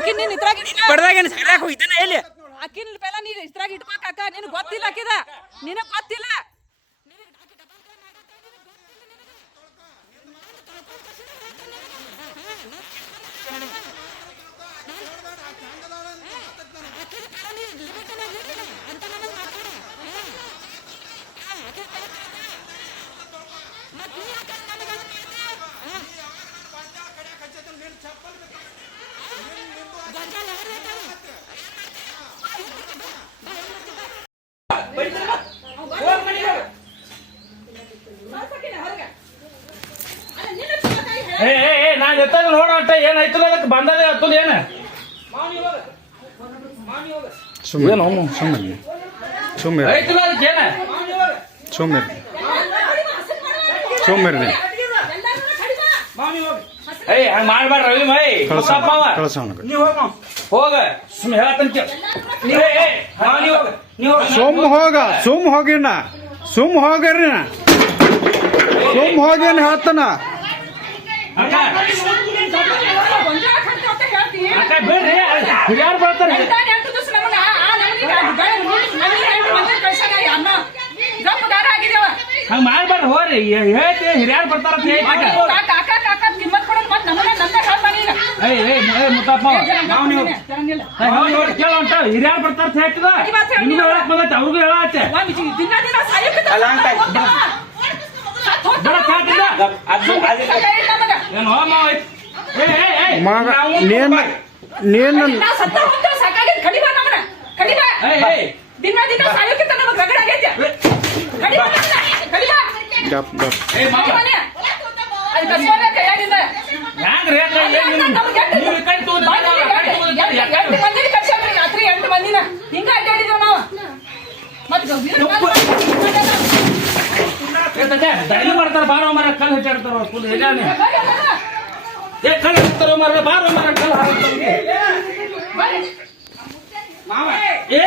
ಆಕಿ ನೀನ್ ಇದ್ರಾಗ ಬಡದಾಗ ಏನು ಸರಿಯಾಗಿ ಹೋಯ್ತಾನೆ ಎಲ್ಲಿ ಆಕಿನ ಪೆಲ ನೀನ್ ಇದ್ರಾಗ ಇಟ್ಕೋಕಾಕ ನಿನಗೆ ಗೊತ್ತಿಲ್ಲ ಆಕಿದ? ನಿನಗ್ ಗೊತ್ತಿಲ್ಲ. ಏ ಏ ಏ ನಾನು ಎತ್ತಾಗ ನೋಡೋಟ ಏನಾಯ್ತಲ್ಲ ಅದಕ್ಕೆ ಬಂದದ ಹತ್ತದ ಏನ? ಸುಮ್ಮನೆ ಸುಮ್ಮನೆ ಸುಮ್ಮನೆ ಐತಲ್ಲ ಅದಕ್ಕೆ ಏನ? ಸುಮ್ಮನೆ ಸುಮ್ಮನೆ ಏಯ್ ಹಂಗ ಮಾಡ್ಬೇಡ ರವಿ ಮೈ. ನೀವು ಹೋಗ ಹೋಗ. ಸುಮ್ಮನೆ ಹೇಳತ್ತಂತ ನೀವೇ ಹೋಗ ನೀವ್ ಹೋಗ. ಸುಮ್ ಹೋಗ. ಸುಮ್ ಹೋಗಿನ. ಸುಮ್ ಹೋಗ್ರಿ ಸುಮ್ ಹೋಗಿನ ಹೇಳ್ತಾನ? ಅಕ್ಕ ಗೊಂಜಾಳ ಕಟ್ತಿ ಅಂತ ಹೇಳ್ತಿ. ಅಕ್ಕ ಬಿಡ್ರಿ ಹಿರಿಯಾರು ಬರ್ತಾರೆ ಎಂಟಾನ್ ಎಂಟು ದಿವ್ಸ ನಮ್ಮನ್ನ ಆ ನಮೂನಿ ಗ- ಗ- ನಮೂನಿ ಎಂಟು ಮಂದಿ ಕಳ್ಸಾನ ಈ ಅನ್ನ. ಗಪ್ಪಗಾರ ಆಗಿದೇವ. ಹಂಗ ಮಾಡ್ಬೇಡ ಹೋರಿ ಹೇಳ್ತಿ ಹಿರಿಯಾರು ಬರ್ತಾರ ಅಂತ ಹೇಳ್ತಿ ಅಕ್ಕ. ಕಾ- ಕಾಕ ಕಾಕ ಕಿಮ್ಮತ್ ಕೊಡೋದು ಮತ್ತ್ ನಮ್ಮನ್ನ ನನ್ನ ಹೇಳ್ತಾನ ಈಗ. ಏಯ್ ಏಯ್ ಏ ಮುತ್ತಪ್ಪ ಅವ. ಜರ ಗಪ್ಪ ನೀನೆ, ಜರ ನಿಲ್ಲ. ಏ, ಹೋಗ್ ನೋಡಿ ಕೇಳ ಉಂಟ ಹಿರಿಯಾರು ಬರ್ತಾರ ಅಂತ ಹೇಳ್ತದ ಈ ಮಾತ್ ಹೇಳಿ ನಿಮ್ಗೂ ನೀವು. ಹೇಳಕ್ ಬಂದೈತೆ ಅವ್ರಿಗೂ ಹೇಳತ್ತೆ ವಾ ಮಿಚಿ, ದಿನ ದಿನ ಸಾಯಕ್ಕೆ ಅಲ್ಲ ಅಂತ ಆಯ್ತು. ಹೋಗ್ತಾವ. ಸತ್ ಹೋಗ್ತಾವ. ಬೇಡ ಮಗ ನೀನ್ ನೀನು ಗಪ್ ಗಪ್ ಮಾಡ್ತಾರ ಬಾರೋ ಮರ ಕಲ್ ಹೆಚ್ಚಾಡ್ತಾರ ಏ ಕಲ್ಲು ಹಚ್ತಾರ ಮರ ಬಾರೋ ಮರ ಕಲ್ಲು ಹಾಕ್ತಾರ ಏ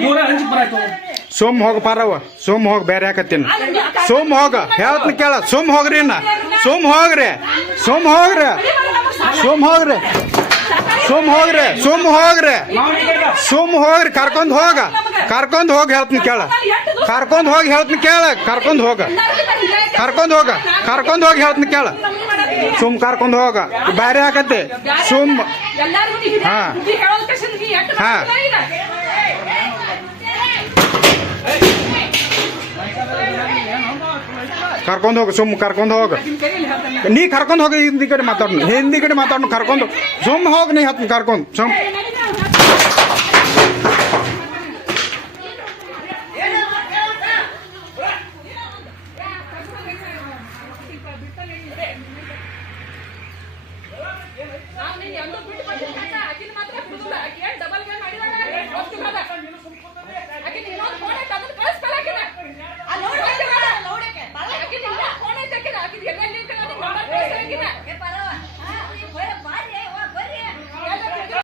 ಮೂರ ಹಂಚಿ ಬರಾಯ್ತು. ಸುಮ್ ಹೋಗ ಪಾರವ ಸುಮ್ ಹೋಗ ಬೇರೆ ಹಾಕತ್ತೀನಿ. ಸುಮ್ ಹೋಗ ಹೇಳ್ತೀನಿ ಕೇಳ ಸುಮ್ ಹೋಗ್ರಿ ಅನ್ನ ಸುಮ್ ಹೋಗ್ರಿ ಸುಮ್ ಹೋಗ್ರಿ ಸುಮ್ ಹೋಗ್ರಿ ಸುಮ್ ಹೋಗ್ರಿ ಸುಮ್ ಹೋಗ್ರಿ. ಸುಮ್ ಹೋಗ್ರಿ ಕರ್ಕೊಂಡ್ ಹೋಗ ಕರ್ಕೊಂಡ್ ಹೋಗಿ ಹೇಳ್ತೀನಿ ಕೇಳ. ಕರ್ಕೊಂಡ್ ಹೋಗಿ ಹೇಳ್ತೀನಿ ಕೇಳ ಕರ್ಕೊಂಡ್ ಹೋಗ. ಕರ್ಕೊಂಡ್ ಹೋಗ ಕರ್ಕೊಂಡ್ ಹೋಗಿ ಹೇಳ್ತೀನಿ ಕೇಳ. ಸುಮ್ ಕರ್ಕೊಂಡ್ ಹೋಗ. ಬ್ಯಾರೆ ಹಾಕತ್ತೆ. ಸುಮ್. ಹಾ. ಹಾ. ಕರ್ಕೊಂಡ್ ಹೋಗ ಸುಮ್ ಕರ್ಕೊಂಡು ಹೋಗ. ನೀ ಕರ್ಕೊಂಡು ಹೋಗಿ ಹಿಂದಿ ಕಡೆ ಮಾತಾಡ್ನು. ಹಿಂದಿ ಕಡೆ ಮಾತಾಡ್ನು ಕರ್ಕೊಂಡು ಸುಮ್ ಹೋಗಿ ನೀ ಹತ್ ಕರ್ಕೊಂಡು ಸುಮ್.